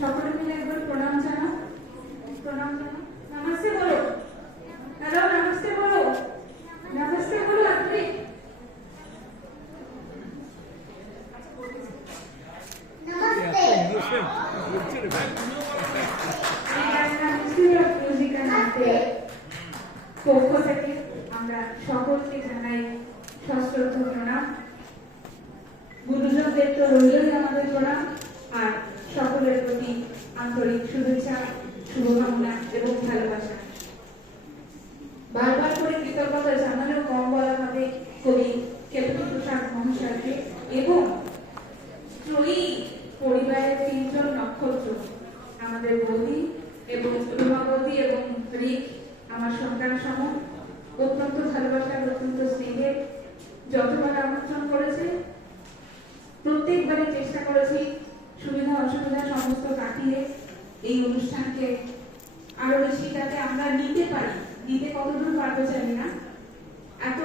সকলে মিলে একবার প্রণাম জানাও। প্রণাম জানাও। নমস্তে বলো। হ্যালো, নমস্তে বলো। নমস্তে বলো আপনি। পক্ষ থেকে আমরা সকলকে জানাই সশ্রদ্ধ প্রণাম। গুরুজনদের তো রইলই আমাদের প্রণাম, আর সকলের প্রতি আন্তরিক শুভেচ্ছা, শুভকামনা এবং ভালোবাসা। বারবার করে কৃতজ্ঞতা জানালেও কম বলা হবে কবি কেতকী প্রসাদ মহাশয়কে এবং ত্রয়ী পরিবারের তিনজন নক্ষত্র, আমাদের বৌদি এবং রুমাবতী এবং রিক, আমার সন্তান সম, অত্যন্ত ভালোবাসার, অত্যন্ত স্নেহের। যতবার আমন্ত্রণ করেছে প্রত্যেকবারই চেষ্টা করেছি সুবিধা অসুবিধা সমস্ত কাটিয়ে এই অনুষ্ঠানকে আরো বেশি যাতে আমরা নিতে পারি। নিতে কতদূর পারবো জানি না, এত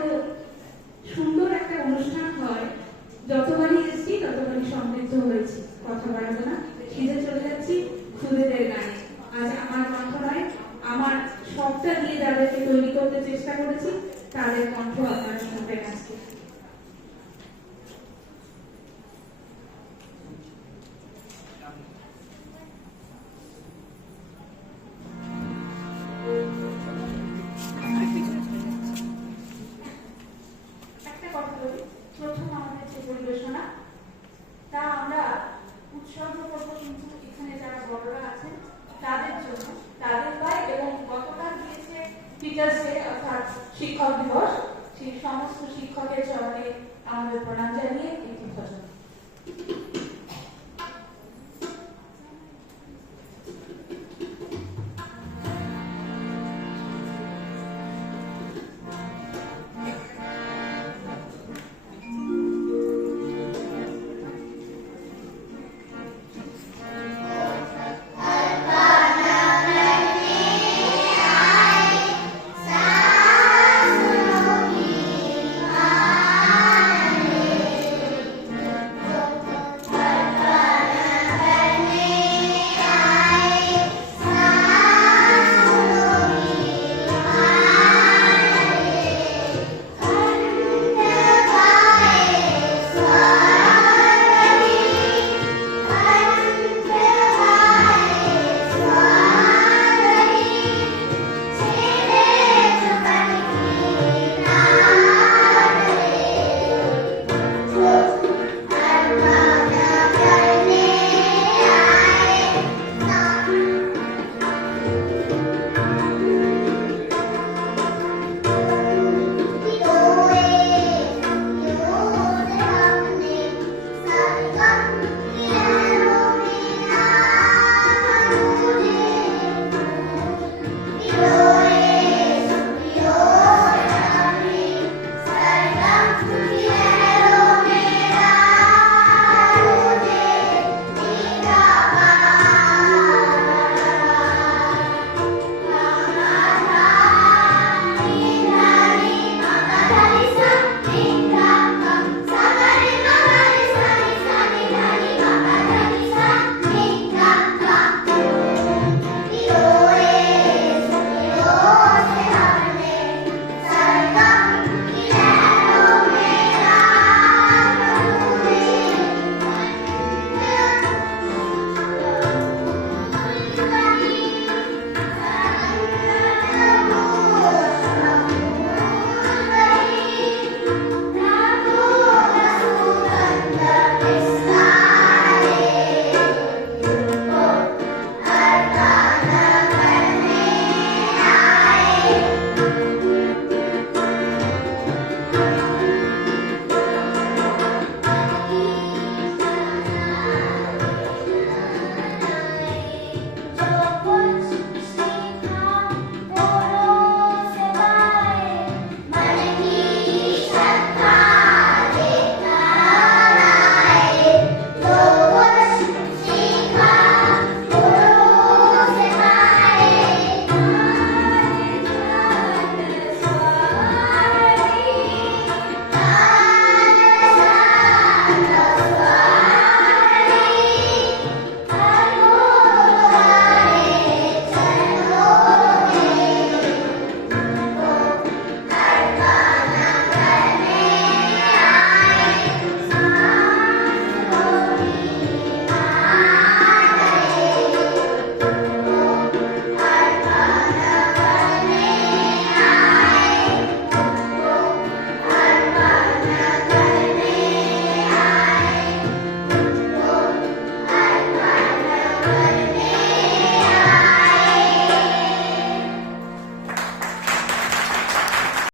সুন্দর একটা অনুষ্ঠান হয়। যতবারই এসেছি ততবারই সমৃদ্ধ হয়েছি। কথা বাড়াবো না, সিধে চলে যাচ্ছি খুদেদের গানে। আজ আমার কণ্ঠ নয়, আমার সবটা দিয়ে যাদেরকে তৈরি করতে চেষ্টা করেছি তাদের কণ্ঠ আপনারা শুনবেন আজকে। প্রথম আমাদের যে পরিবেশনা তা আমরা উৎসর্গ করবো কিন্তু